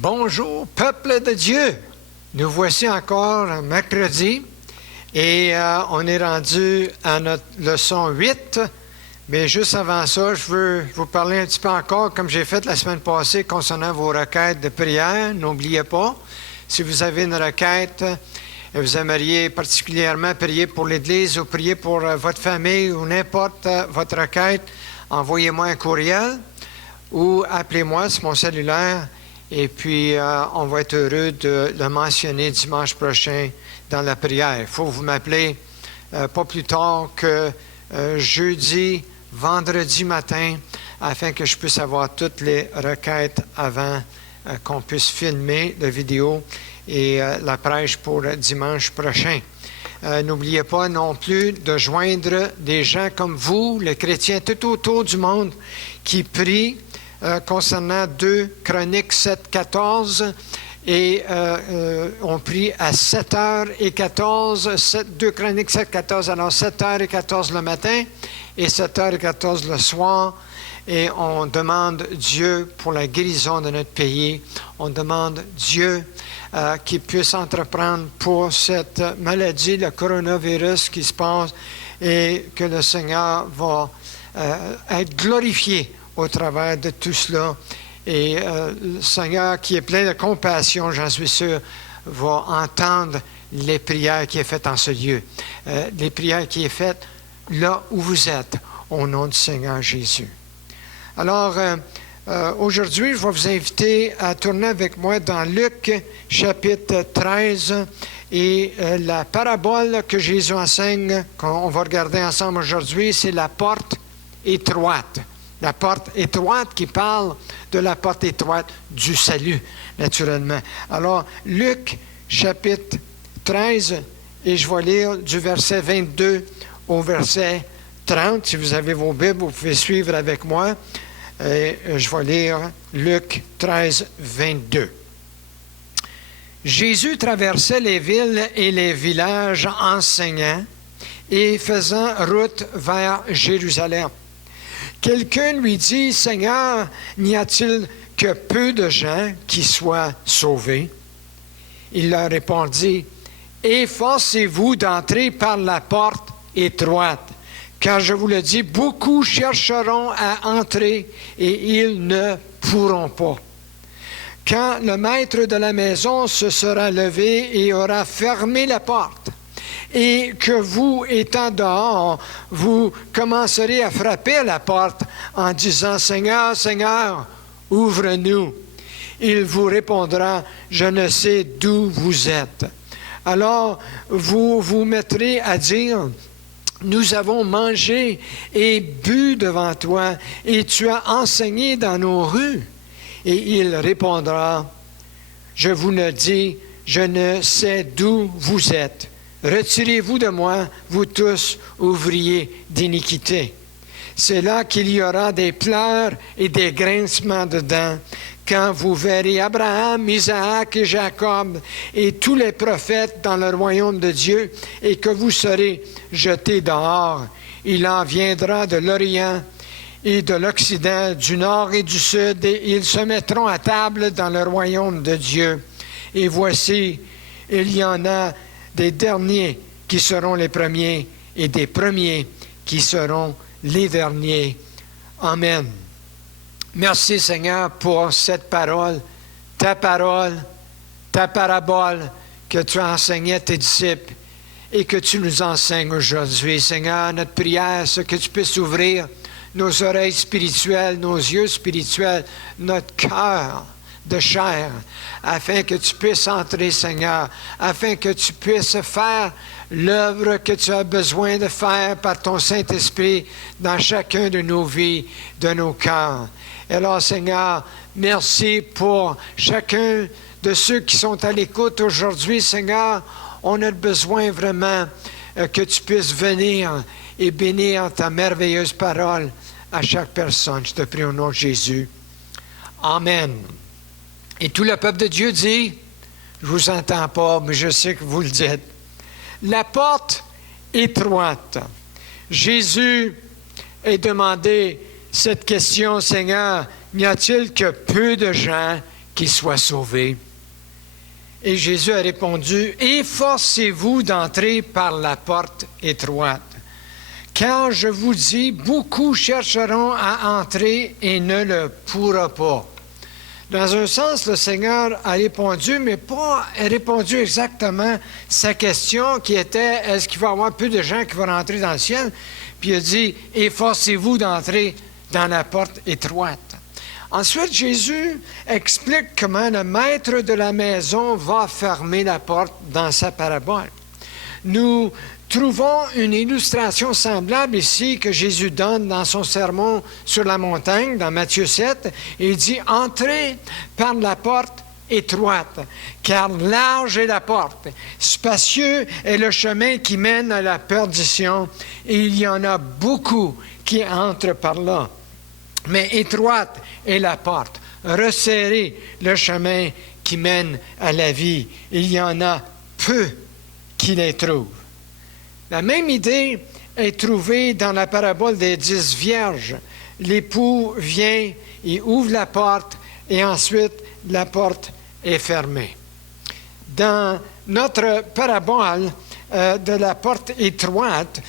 Bonjour, peuple de Dieu. Nous voici encore mercredi et on est rendu à notre leçon 8. Mais juste avant ça, je veux vous parler un petit peu encore, comme j'ai fait la semaine passée, concernant vos requêtes de prière. N'oubliez pas, si vous avez une requête et vous aimeriez particulièrement prier pour l'Église ou prier pour votre famille ou n'importe votre requête, envoyez-moi un courriel ou appelez-moi sur mon cellulaire. Et puis, on va être heureux de le mentionner dimanche prochain dans la prière. Il faut vous m'appeler pas plus tard que jeudi, vendredi matin, afin que je puisse avoir toutes les requêtes avant qu'on puisse filmer la vidéo et la prêche pour dimanche prochain. N'oubliez pas non plus de joindre des gens comme vous, les chrétiens tout autour du monde, qui prient concernant 2 Chroniques 7-14 et on prie à 7h14, 2 Chroniques 7-14, alors 7h14 le matin et 7h14 le soir, et on demande Dieu pour la guérison de notre pays, on demande Dieu qu'il puisse entreprendre pour cette maladie, le coronavirus qui se passe, et que le Seigneur va être glorifié au travers de tout cela. Et le Seigneur, qui est plein de compassion, j'en suis sûr, va entendre les prières qui sont faites en ce lieu. Les prières qui sont faites là où vous êtes, au nom du Seigneur Jésus. Alors, aujourd'hui, je vais vous inviter à tourner avec moi dans Luc, chapitre 13, et la parabole que Jésus enseigne, qu'on va regarder ensemble aujourd'hui, c'est la porte étroite. La porte étroite qui parle de la porte étroite du salut, naturellement. Alors, Luc, chapitre 13, et je vais lire du verset 22 au verset 30. Si vous avez vos Bibles, vous pouvez suivre avec moi. Et je vais lire Luc 13, 22. Jésus traversait les villes et les villages enseignant et faisant route vers Jérusalem. Quelqu'un lui dit, « Seigneur, n'y a-t-il que peu de gens qui soient sauvés? » Il leur répondit, « Efforcez-vous d'entrer par la porte étroite, car je vous le dis, beaucoup chercheront à entrer et ils ne pourront pas. Quand le maître de la maison se sera levé et aura fermé la porte, et que vous, étant dehors, vous commencerez à frapper à la porte en disant, « Seigneur, Seigneur, ouvre-nous. » Il vous répondra, « Je ne sais d'où vous êtes. » Alors, vous vous mettrez à dire, « Nous avons mangé et bu devant toi, et tu as enseigné dans nos rues. » Et il répondra, « Je vous le dis, je ne sais d'où vous êtes. Retirez-vous de moi, vous tous, ouvriers d'iniquité. » C'est là qu'il y aura des pleurs et des grincements de dents, quand vous verrez Abraham, Isaac et Jacob et tous les prophètes dans le royaume de Dieu, et que vous serez jetés dehors. Il en viendra de l'Orient et de l'Occident, du Nord et du Sud, et ils se mettront à table dans le royaume de Dieu. Et voici, il y en a des derniers qui seront les premiers, et des premiers qui seront les derniers. Amen. Merci Seigneur pour cette parole, ta parabole que tu as enseignée à tes disciples et que tu nous enseignes aujourd'hui. Seigneur, notre prière, c'est que tu puisses ouvrir nos oreilles spirituelles, nos yeux spirituels, notre cœur de chair, afin que tu puisses entrer, Seigneur, afin que tu puisses faire l'œuvre que tu as besoin de faire par ton Saint-Esprit dans chacun de nos vies, de nos cœurs. Et alors, Seigneur, merci pour chacun de ceux qui sont à l'écoute aujourd'hui, Seigneur. On a besoin vraiment que tu puisses venir et bénir ta merveilleuse parole à chaque personne. Je te prie au nom de Jésus. Amen. Et tout le peuple de Dieu dit, je ne vous entends pas, mais je sais que vous le dites. La porte étroite. Jésus a demandé cette question, Seigneur, n'y a-t-il que peu de gens qui soit sauvé. Et Jésus a répondu, « Efforcez-vous d'entrer par la porte étroite. Car je vous dis, beaucoup chercheront à entrer et ne le pourront pas. » Dans un sens, le Seigneur a répondu, mais pas répondu exactement sa question qui était, est-ce qu'il va y avoir peu de gens qui vont rentrer dans le ciel? Puis il a dit, efforcez-vous d'entrer dans la porte étroite. Ensuite, Jésus explique comment le maître de la maison va fermer la porte dans sa parabole. Nous trouvons une illustration semblable ici que Jésus donne dans son sermon sur la montagne, dans Matthieu 7. Il dit, « Entrez par la porte étroite, car large est la porte, spacieux est le chemin qui mène à la perdition, et il y en a beaucoup qui entrent par là. Mais étroite est la porte, resserré le chemin qui mène à la vie, il y en a peu qui les trouvent. » La même idée est trouvée dans la parabole des 10 vierges. L'époux vient, il ouvre la porte et ensuite la porte est fermée. Dans notre parabole de la porte étroite,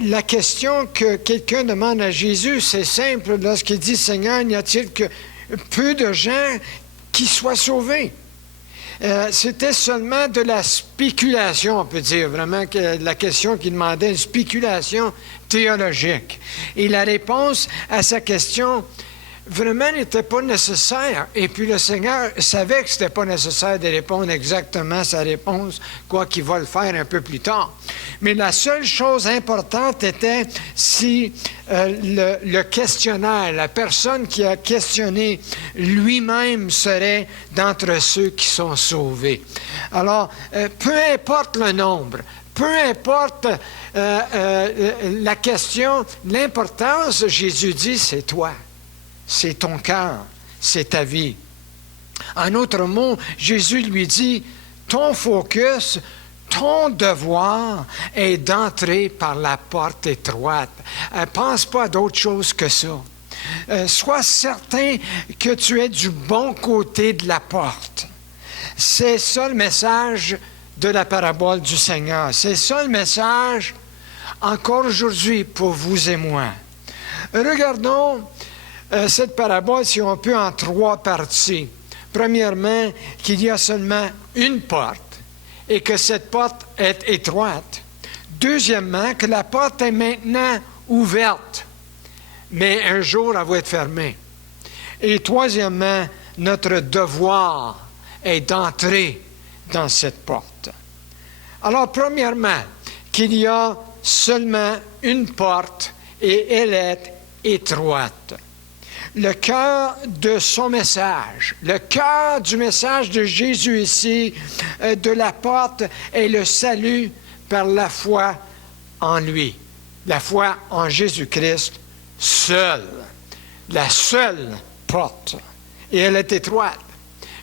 la question que quelqu'un demande à Jésus, c'est simple lorsqu'il dit « Seigneur, n'y a-t-il que peu de gens qui soient sauvés? » C'était seulement de la spéculation, on peut dire, vraiment que la question qu'il demandait, une spéculation théologique. Et la réponse à sa question, vraiment n'était pas nécessaire. Et puis le Seigneur savait que ce n'était pas nécessaire de répondre exactement sa réponse, quoi qu'il va le faire un peu plus tard. Mais la seule chose importante était si le questionnaire, la personne qui a questionné lui-même serait d'entre ceux qui sont sauvés. Alors, peu importe le nombre, peu importe la question, l'importance, Jésus dit, c'est toi. C'est ton cœur, c'est ta vie. En autre mot, Jésus lui dit, ton focus, ton devoir est d'entrer par la porte étroite. Pense pas à d'autre chose que ça. Sois certain que tu es du bon côté de la porte. C'est ça le message de la parabole du Seigneur. C'est ça le message encore aujourd'hui pour vous et moi. Regardons cette parabole, si on peut, en 3 parties. Premièrement, qu'il y a seulement une porte et que cette porte est étroite. Deuxièmement, que la porte est maintenant ouverte, mais un jour, elle va être fermée. Et troisièmement, notre devoir est d'entrer dans cette porte. Alors, premièrement, qu'il y a seulement une porte et elle est étroite. Le cœur de son message, le cœur du message de Jésus ici, de la porte, est le salut par la foi en lui. La foi en Jésus-Christ seul. La seule porte. Et elle est étroite.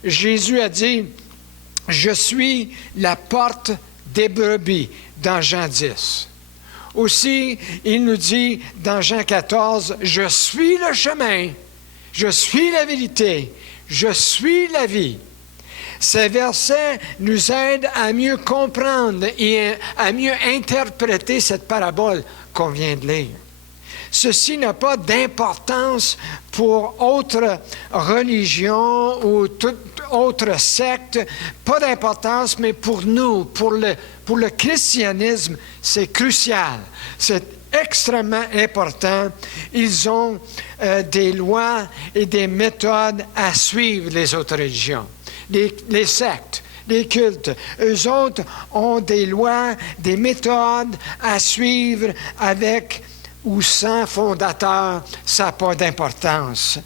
Jésus a dit, « Je suis la porte des brebis » dans Jean 10. Aussi, il nous dit dans Jean 14, « Je suis le chemin, je suis la vérité, je suis la vie. » Ces versets nous aident à mieux comprendre et à mieux interpréter cette parabole qu'on vient de lire. Ceci n'a pas d'importance pour autre religion ou toute autre secte, pas d'importance, mais pour nous, pour le christianisme, c'est crucial, c'est extrêmement important. Ils ont des lois et des méthodes à suivre, les autres religions, les sectes. Les cultes, eux autres ont des lois, des méthodes à suivre avec ou sans fondateur, ça n'a pas d'importance.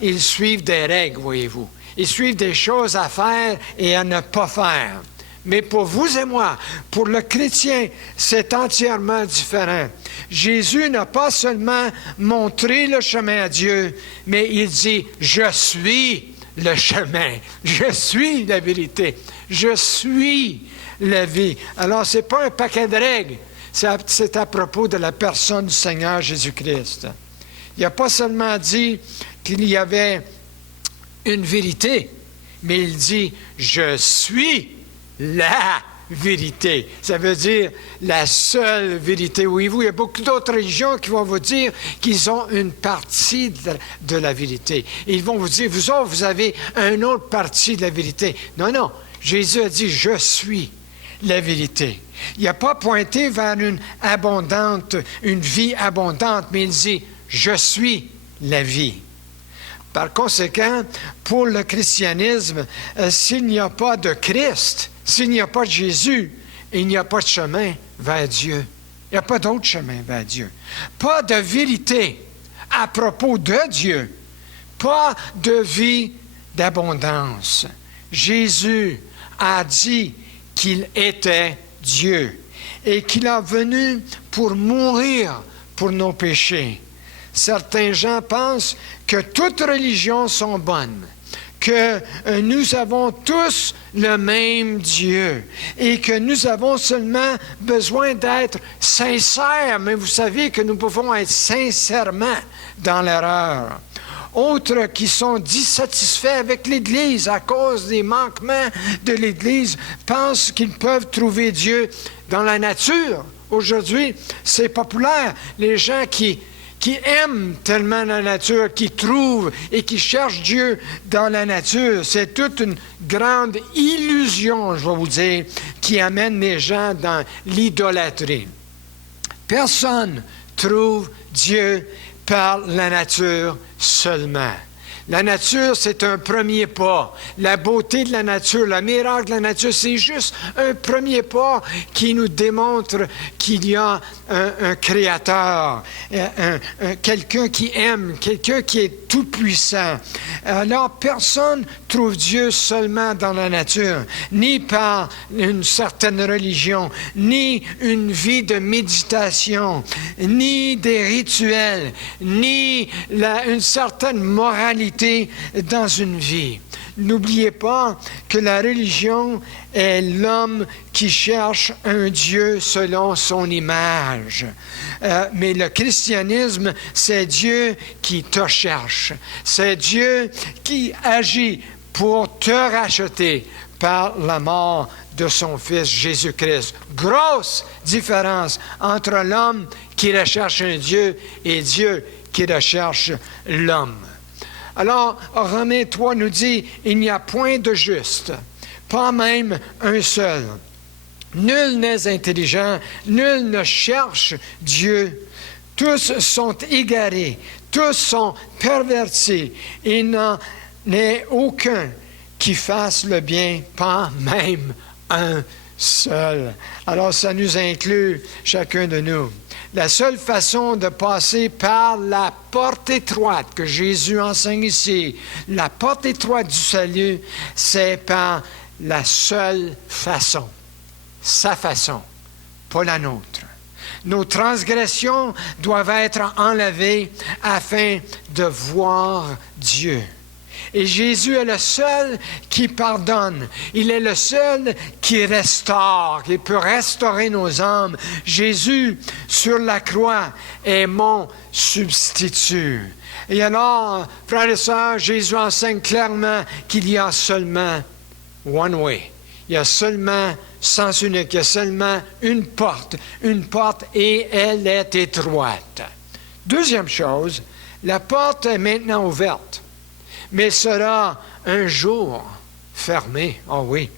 Ils suivent des règles, voyez-vous. Ils suivent des choses à faire et à ne pas faire. Mais pour vous et moi, pour le chrétien, c'est entièrement différent. Jésus n'a pas seulement montré le chemin à Dieu, mais il dit, « Je suis le chemin, je suis la vérité, je suis la vie. » Alors, ce n'est pas un paquet de règles. C'est à propos de la personne du Seigneur Jésus-Christ. Il n'a pas seulement dit qu'il y avait une vérité, mais il dit, je suis la vérité. Ça veut dire la seule vérité. Voyez-vous, il y a beaucoup d'autres religions qui vont vous dire qu'ils ont une partie de la vérité. Et ils vont vous dire, vous autres, vous avez une autre partie de la vérité. Non, non. Jésus a dit, je suis la vérité. Il n'a pas pointé vers une vie abondante, mais il dit, je suis la vie. Par conséquent, pour le christianisme, s'il n'y a pas de Christ, s'il n'y a pas de Jésus, il n'y a pas de chemin vers Dieu. Il n'y a pas d'autre chemin vers Dieu. Pas de vérité à propos de Dieu. Pas de vie d'abondance. Jésus a dit qu'il était Dieu et qu'il est venu pour mourir pour nos péchés. Certains gens pensent que toutes religions sont bonnes, que nous avons tous le même Dieu et que nous avons seulement besoin d'être sincères, mais vous savez que nous pouvons être sincèrement dans l'erreur. Autres qui sont dissatisfaits avec l'Église à cause des manquements de l'Église pensent qu'ils peuvent trouver Dieu dans la nature. Aujourd'hui, c'est populaire. Les gens qui aiment tellement la nature, qui trouvent et qui cherchent Dieu dans la nature, c'est toute une grande illusion, je vais vous dire, qui amène les gens dans l'idolâtrie. Personne trouve Dieu par la nature seulement. La nature, c'est un premier pas. La beauté de la nature, le miracle de la nature, c'est juste un premier pas qui nous démontre qu'il y a un créateur, quelqu'un qui aime, quelqu'un qui est tout-puissant. Alors, personne trouve Dieu seulement dans la nature, ni par une certaine religion, ni une vie de méditation, ni des rituels, ni une certaine moralité dans une vie. N'oubliez pas que la religion est l'homme qui cherche un Dieu selon son image. Mais le christianisme, c'est Dieu qui te cherche. C'est Dieu qui agit pour te racheter par la mort de son Fils Jésus-Christ. Grosse différence entre l'homme qui recherche un Dieu et Dieu qui recherche l'homme. Alors, Romains 3 nous dit, il n'y a point de juste, pas même un seul. Nul n'est intelligent, nul ne cherche Dieu. Tous sont égarés, tous sont pervertis. Il n'en est aucun qui fasse le bien, pas même un seul. Alors, ça nous inclut chacun de nous. La seule façon de passer par la porte étroite que Jésus enseigne ici, la porte étroite du salut, c'est par la seule façon, sa façon, pas la nôtre. Nos transgressions doivent être enlevées afin de voir Dieu. Et Jésus est le seul qui pardonne. Il est le seul qui restaure, qui peut restaurer nos âmes. Jésus, sur la croix, est mon substitut. Et alors, frères et sœurs, Jésus enseigne clairement qu'il y a seulement one way. Il y a seulement sens unique. Il y a seulement une porte et elle est étroite. Deuxième chose, la porte est maintenant ouverte. Mais sera un jour fermé. Oh oui.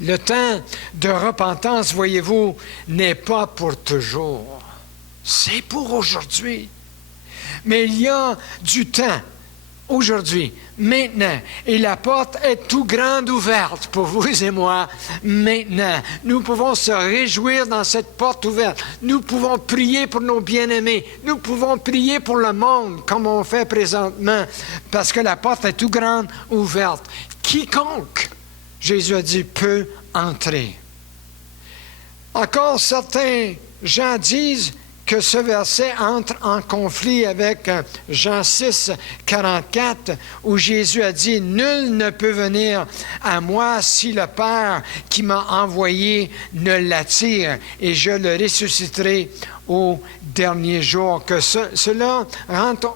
Le temps de repentance, voyez-vous, n'est pas pour toujours. C'est pour aujourd'hui. Mais il y a du temps, aujourd'hui, maintenant. Et la porte est tout grande ouverte pour vous et moi, maintenant. Nous pouvons se réjouir dans cette porte ouverte. Nous pouvons prier pour nos bien-aimés. Nous pouvons prier pour le monde, comme on fait présentement, parce que la porte est tout grande ouverte. Quiconque, Jésus a dit, peut entrer. Encore certains gens disent que ce verset entre en conflit avec Jean 6, 44, où Jésus a dit, « Nul ne peut venir à moi si le Père qui m'a envoyé ne l'attire, et je le ressusciterai au dernier jour. » Que cela rentre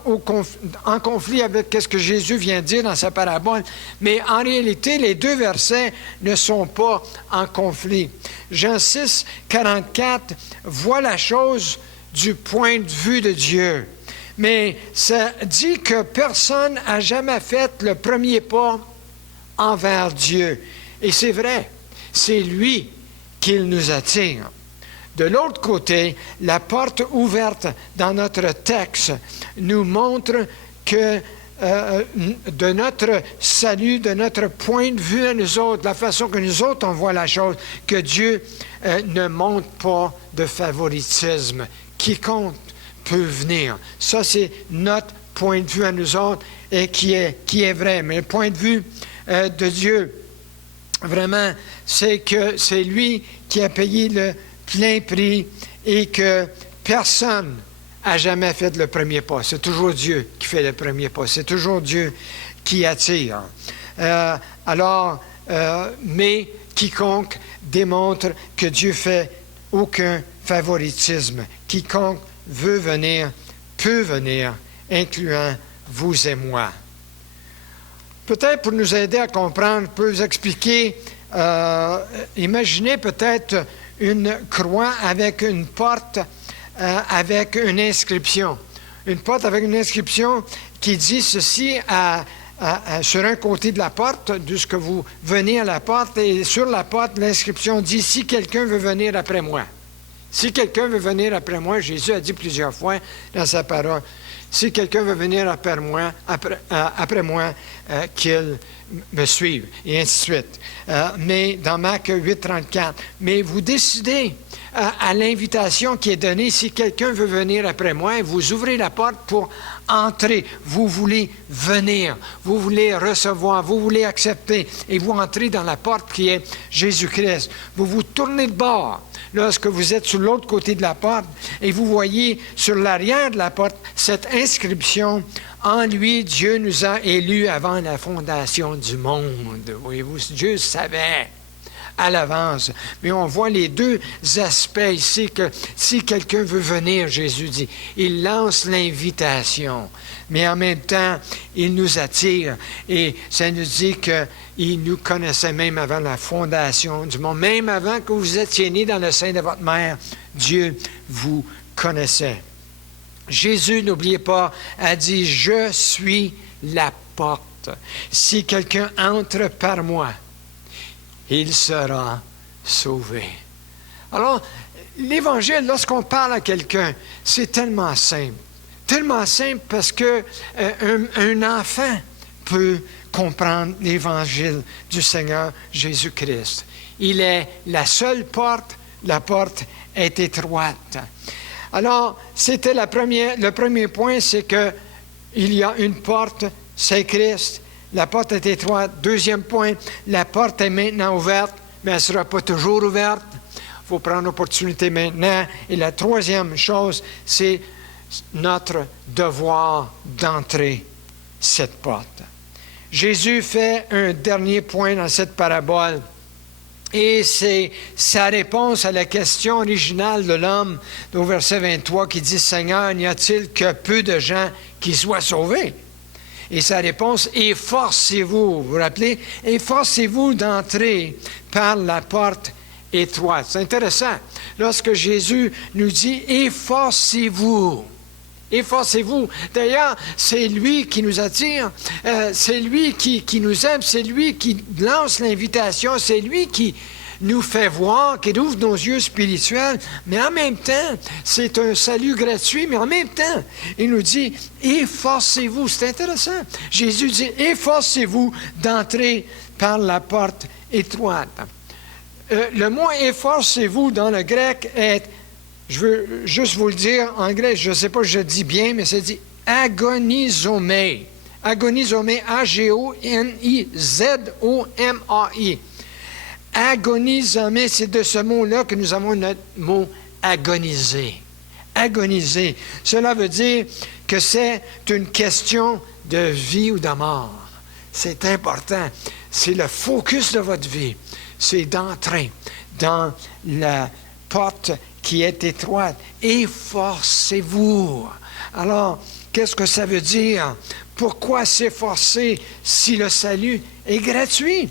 en conflit avec ce que Jésus vient de dire dans sa parabole. Mais en réalité, les deux versets ne sont pas en conflit. Jean 6, 44 voit la chose du point de vue de Dieu. Mais ça dit que personne n'a jamais fait le premier pas envers Dieu. Et c'est vrai, c'est lui qui nous attire. De l'autre côté, la porte ouverte dans notre texte nous montre que de notre salut, de notre point de vue à nous autres, la façon que nous autres on voit la chose, que Dieu ne montre pas de favoritisme. Quiconque peut venir. Ça, c'est notre point de vue à nous autres et qui est vrai. Mais le point de vue de Dieu, vraiment, c'est que c'est lui qui a payé le plein prix et que personne n'a jamais fait le premier pas. C'est toujours Dieu qui fait le premier pas. C'est toujours Dieu qui attire. Mais quiconque démontre que Dieu fait aucun favoritisme. Quiconque veut venir, peut venir, incluant vous et moi. Peut-être pour nous aider à comprendre, je peux vous expliquer, imaginez peut-être une croix avec une porte avec une inscription. Une porte avec une inscription qui dit ceci sur un côté de la porte, de ce que vous venez à la porte, et sur la porte, l'inscription dit « Si quelqu'un veut venir après moi ». Si quelqu'un veut venir après moi, Jésus a dit plusieurs fois dans sa parole, si quelqu'un veut venir après moi, qu'il me suive, et ainsi de suite. Mais dans Marc 8, 34, mais vous décidez à l'invitation qui est donnée, si quelqu'un veut venir après moi, vous ouvrez la porte pour entrer. Vous voulez venir, vous voulez recevoir, vous voulez accepter, et vous entrez dans la porte qui est Jésus-Christ. Vous vous tournez de bord lorsque vous êtes sur l'autre côté de la porte, et vous voyez sur l'arrière de la porte cette inscription « En lui, Dieu nous a élus avant la fondation du monde. » Voyez-vous, Dieu savait à l'avance. Mais on voit les deux aspects ici, que si quelqu'un veut venir, Jésus dit, il lance l'invitation, mais en même temps, il nous attire. Et ça nous dit qu'il nous connaissait même avant la fondation du monde. Même avant que vous étiez nés dans le sein de votre mère, Dieu vous connaissait. Jésus, n'oubliez pas, a dit, « Je suis la porte. Si quelqu'un entre par moi, il sera sauvé. » Alors, l'Évangile, lorsqu'on parle à quelqu'un, c'est tellement simple. Tellement simple parce que un enfant peut comprendre l'Évangile du Seigneur Jésus-Christ. Il est la seule porte, la porte est étroite. Alors, c'était le premier point, c'est qu'il y a une porte, c'est Christ. La porte est étroite. Deuxième point, la porte est maintenant ouverte, mais elle ne sera pas toujours ouverte. Il faut prendre l'opportunité maintenant. Et la troisième chose, c'est notre devoir d'entrer cette porte. Jésus fait un dernier point dans cette parabole. Et c'est sa réponse à la question originale de l'homme au verset 23 qui dit « Seigneur, n'y a-t-il que peu de gens qui soient sauvés? » Et sa réponse « Efforcez-vous », vous vous rappelez? « Efforcez-vous d'entrer par la porte étroite. » C'est intéressant. Lorsque Jésus nous dit « Efforcez-vous », efforcez-vous. D'ailleurs, c'est lui qui nous attire, c'est lui qui nous aime, c'est lui qui lance l'invitation, c'est lui qui nous fait voir, qui ouvre nos yeux spirituels, mais en même temps, c'est un salut gratuit, mais en même temps, il nous dit, efforcez-vous. C'est intéressant. Jésus dit, efforcez-vous d'entrer par la porte étroite. Le mot efforcez-vous dans le grec est, je veux juste vous le dire en grec, je ne sais pas si je le dis bien, mais ça dit agonizomai. Agonizomai, A-G-O-N-I-Z-O-M-A-I. Agonizomai, c'est de ce mot-là que nous avons notre mot agoniser. agoniser. Cela veut dire que c'est une question de vie ou de mort. C'est important. C'est le focus de votre vie. C'est d'entrer dans la porte qui est étroite. Efforcez-vous. Alors, qu'est-ce que ça veut dire? Pourquoi s'efforcer si le salut est gratuit?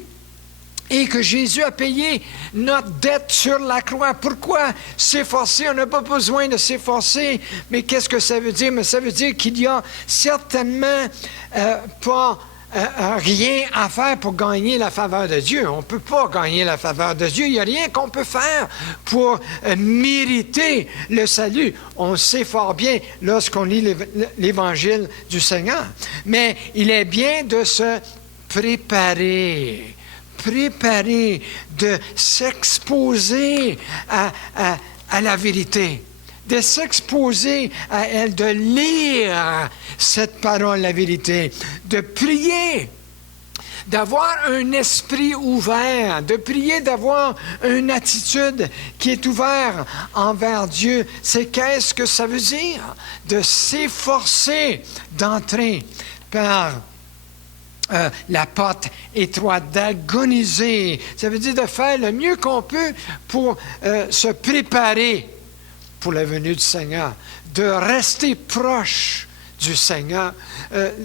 Et que Jésus a payé notre dette sur la croix. Pourquoi s'efforcer? On n'a pas besoin de s'efforcer. Mais qu'est-ce que ça veut dire? Mais ça veut dire qu'il n'y a certainement pas rien à faire pour gagner la faveur de Dieu. On ne peut pas gagner la faveur de Dieu. Il n'y a rien qu'on peut faire pour mériter le salut. On sait fort bien lorsqu'on lit l'Évangile du Seigneur. Mais il est bien de se préparer, de s'exposer à la vérité, de s'exposer à elle, de lire cette parole, la vérité, de prier, d'avoir un esprit ouvert, de prier, d'avoir une attitude qui est ouverte envers Dieu. C'est qu'est-ce que ça veut dire? De s'efforcer d'entrer par la porte étroite, d'agoniser. Ça veut dire de faire le mieux qu'on peut pour se préparer pour la venue du Seigneur, de rester proche du Seigneur.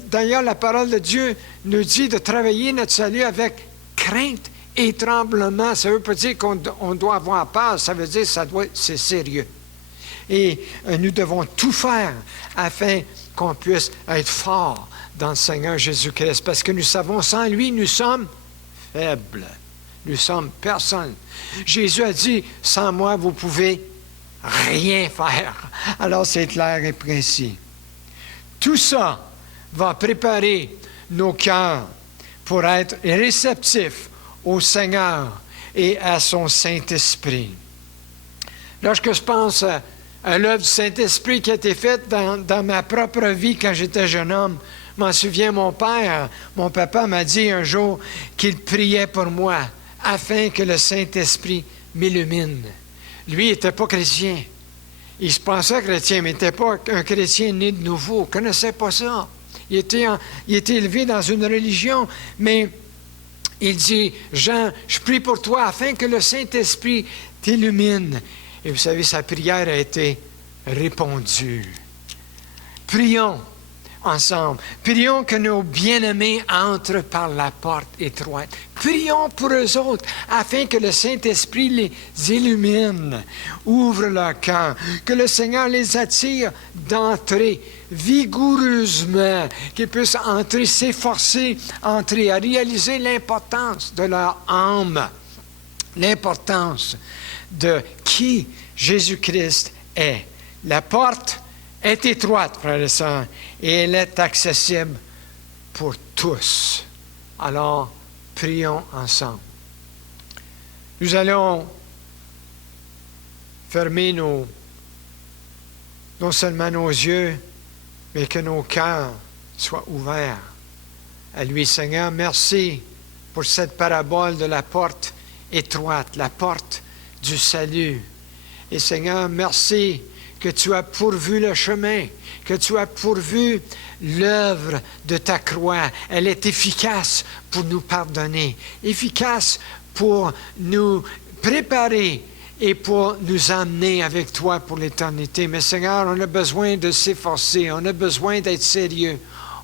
D'ailleurs, la parole de Dieu nous dit de travailler notre salut avec crainte et tremblement. Ça ne veut pas dire qu'on doit avoir peur, ça veut dire que c'est sérieux. Et nous devons tout faire afin qu'on puisse être fort dans le Seigneur Jésus-Christ, parce que nous savons, sans lui, nous sommes faibles. Nous sommes personne. Jésus a dit, sans moi, vous pouvez rien faire. Alors, c'est clair et précis. Tout ça va préparer nos cœurs pour être réceptifs au Seigneur et à son Saint-Esprit. Lorsque je pense à l'œuvre du Saint-Esprit qui a été faite dans ma propre vie quand j'étais jeune homme, je m'en souviens, mon papa m'a dit un jour qu'il priait pour moi afin que le Saint-Esprit m'illumine. Lui, il n'était pas chrétien. Il se pensait chrétien, mais il n'était pas un chrétien né de nouveau. Il ne connaissait pas ça. Il était élevé dans une religion, mais il dit, Jean, je prie pour toi afin que le Saint-Esprit t'illumine. Et vous savez, sa prière a été répondue. Prions ensemble. Prions que nos bien-aimés entrent par la porte étroite. Prions pour eux autres, afin que le Saint-Esprit les illumine, ouvre leur cœur, que le Seigneur les attire d'entrer vigoureusement, qu'ils puissent entrer, s'efforcer, entrer, à réaliser l'importance de leur âme, l'importance de qui Jésus-Christ est. La porte est étroite, frères et sœurs, et elle est accessible pour tous. Alors, prions ensemble. Nous allons fermer non seulement nos yeux, mais que nos cœurs soient ouverts à lui. Seigneur, merci pour cette parabole de la porte étroite, la porte du salut. Et Seigneur, merci que tu as pourvu le chemin, que tu as pourvu l'œuvre de ta croix. Elle est efficace pour nous pardonner, efficace pour nous préparer et pour nous emmener avec toi pour l'éternité. Mais Seigneur, on a besoin de s'efforcer, on a besoin d'être sérieux.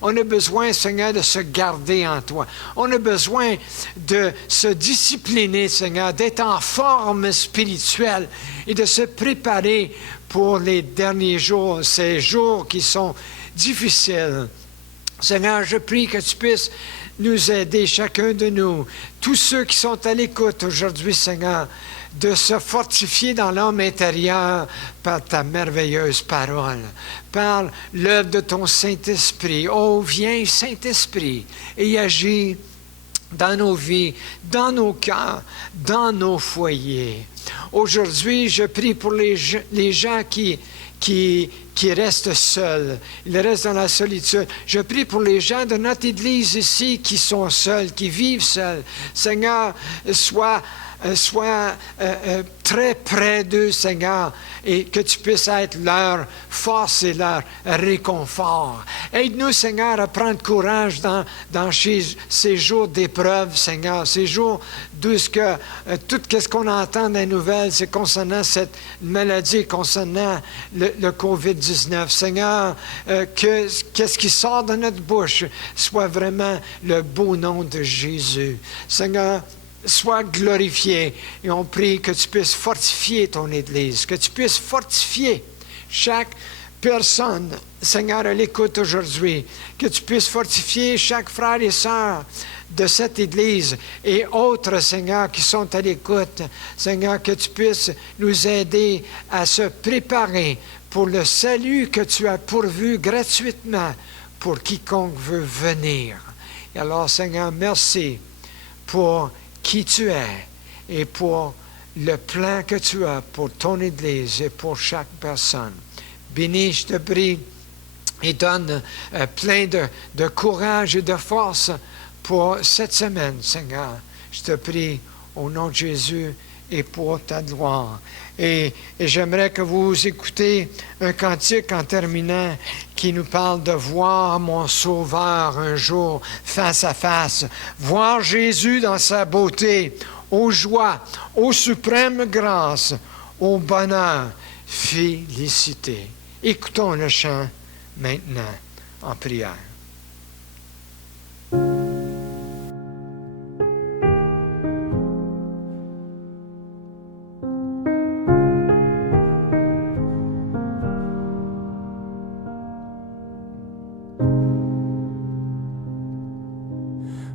On a besoin, Seigneur, de se garder en toi. On a besoin de se discipliner, Seigneur, d'être en forme spirituelle et de se préparer pour les derniers jours, ces jours qui sont difficiles. Seigneur, je prie que tu puisses nous aider, chacun de nous, tous ceux qui sont à l'écoute aujourd'hui, Seigneur, de se fortifier dans l'homme intérieur par ta merveilleuse parole, par l'œuvre de ton Saint-Esprit. Oh, viens, Saint-Esprit, et agis dans nos vies, dans nos cœurs, dans nos foyers. Aujourd'hui, je prie pour les gens qui restent seuls. Ils restent dans la solitude. Je prie pour les gens de notre Église ici qui sont seuls, qui vivent seuls. Seigneur, sois sois très près d'eux, Seigneur, et que tu puisses être leur force et leur réconfort. Aide-nous, Seigneur, à prendre courage dans ces jours d'épreuve, Seigneur, ces jours d'où tout ce qu'on entend dans les nouvelles, c'est concernant cette maladie, concernant le COVID-19. Seigneur, qu'est-ce qui sort de notre bouche soit vraiment le beau nom de Jésus. Seigneur, sois glorifié et on prie que tu puisses fortifier ton Église, que tu puisses fortifier chaque personne, Seigneur, à l'écoute aujourd'hui, que tu puisses fortifier chaque frère et sœur de cette Église et autres, Seigneur, qui sont à l'écoute. Seigneur, que tu puisses nous aider à se préparer pour le salut que tu as pourvu gratuitement pour quiconque veut venir. Et alors, Seigneur, merci pour qui tu es et pour le plan que tu as pour ton Église et pour chaque personne. Bénis, je te prie, et donne plein de courage et de force pour cette semaine, Seigneur. Je te prie au nom de Jésus et pour ta gloire. Et j'aimerais que vous écoutez un cantique en terminant qui nous parle de voir mon Sauveur un jour face à face. Voir Jésus dans sa beauté, aux joies, aux suprêmes grâces, au bonheur, félicité. Écoutons le chant maintenant en prière.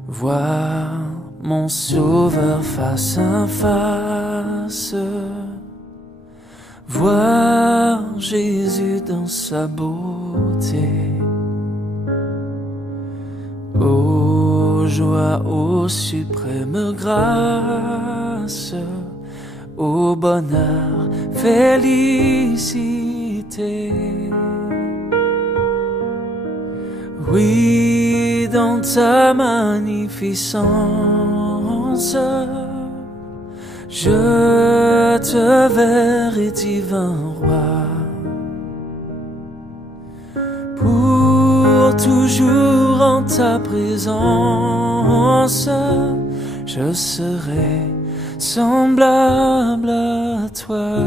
Voir mon Sauveur face à face, voir Jésus dans sa beauté, ô joie, ô suprême grâce, ô bonheur, félicité. Oui, dans ta magnificence, je te verrai, divin roi, pour toujours en ta présence, je serai semblable à toi.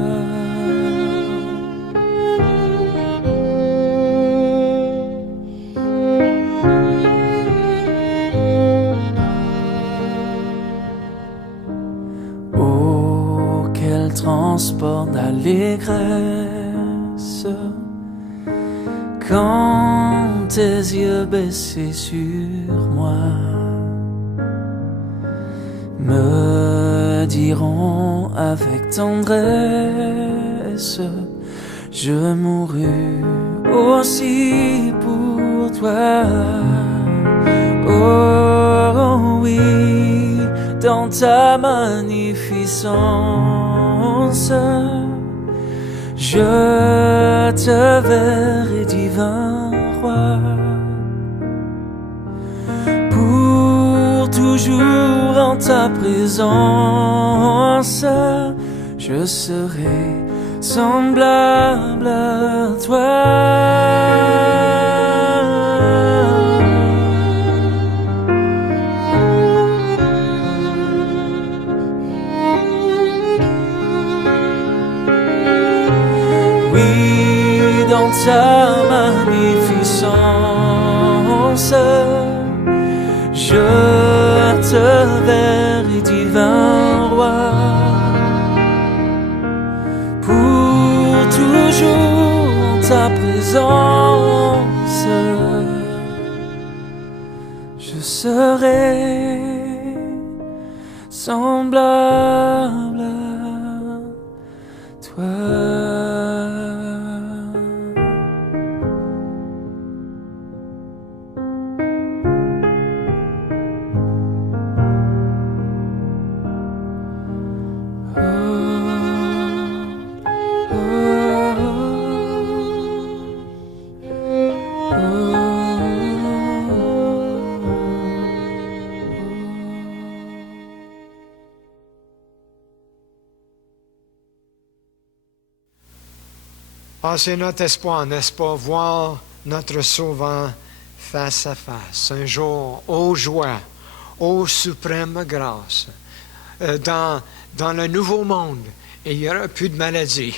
Transport d'allégresse quand tes yeux baissés sur moi me diront avec tendresse: je mourus aussi pour toi. Oh oui, dans ta magnificence, je te verrai, divin roi, pour toujours en ta présence, je serai semblable à toi. Dans ta magnificence, je te verrai, divin roi, pour toujours en ta présence, je serai semblable à toi. Ah, c'est notre espoir, n'est-ce pas? Voir notre Sauveur face à face. Un jour, ô joie, ô suprême grâce, dans le nouveau monde, et il n'y aura plus de maladie.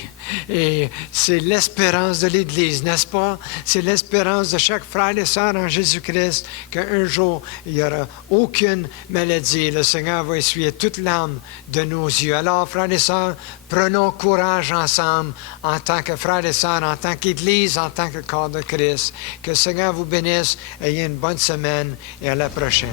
Et c'est l'espérance de l'Église, n'est-ce pas? C'est l'espérance de chaque frère et sœur en Jésus-Christ qu'un jour, il n'y aura aucune maladie. Le Seigneur va essuyer toute larme de nos yeux. Alors, frères et sœurs, prenons courage ensemble en tant que frères et sœurs, en tant qu'Église, en tant que corps de Christ. Que le Seigneur vous bénisse. Ayez une bonne semaine et à la prochaine.